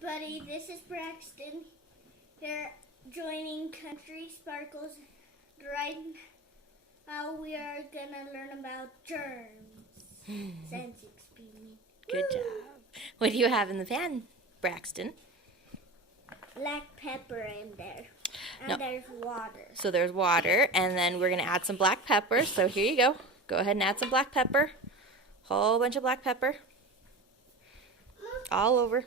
everybody, this is Braxton. Here joining Country Sparkles. Right now we are gonna learn about germs. Sense experiment. Good job. What do you have in the pan, Braxton? Black pepper in there. And there's water. So there's water, and then we're gonna add some black pepper. So here you go. Go ahead and add some black pepper. Whole bunch of black pepper. All over.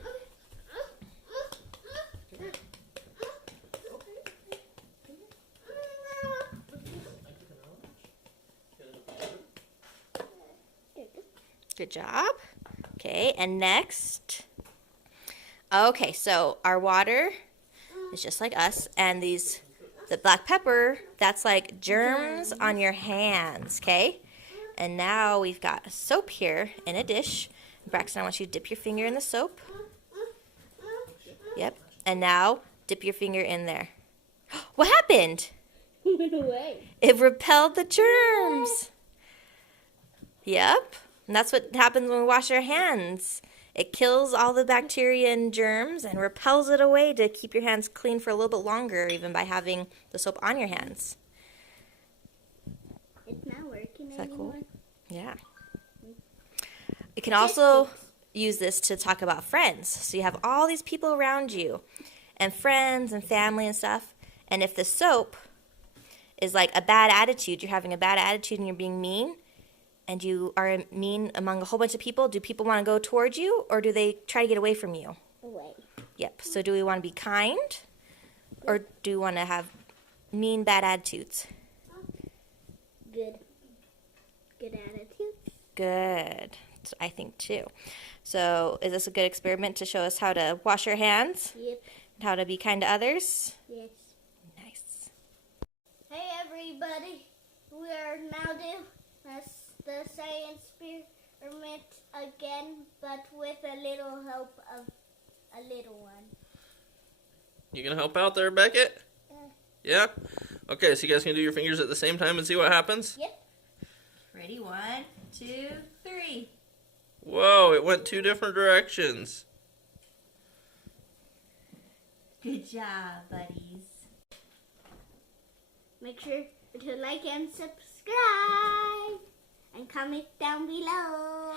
Good job. Okay, and next. Okay, so our water is just like us, and the black pepper, that's like germs on your hands, okay? And now we've got soap here in a dish. Braxton, I want you to dip your finger in the soap. Yep, and now dip your finger in there. What happened? It went away. It repelled the germs. Yep. And that's what happens when we wash our hands. It kills all the bacteria and germs and repels it away to keep your hands clean for a little bit longer, even by having the soap on your hands. It's not working Is that anymore. cool? Yeah. You can also use this to talk about friends. So you have all these people around you, and friends and family and stuff. And if the soap is like a bad attitude, you're having a bad attitude and you're being mean, and you are mean among a whole bunch of people, do people want to go towards you, or do they try to get away from you? Away. Yep. So do we want to be kind, or do we want to have mean, bad attitudes? Good. Good attitude. Good. I think too. So is this a good experiment to show us how to wash our hands? Yep. And how to be kind to others? Yes. Nice. Hey everybody, we are now doing the science experiment again, but with a little help of a little one. You gonna help out there, Beckett? Yeah? Okay, so you guys can do your fingers at the same time and see what happens? Yep. Ready? 1, 2, 3. Whoa, it went 2 different directions. Good job, buddies. Make sure to like and subscribe and comment down below.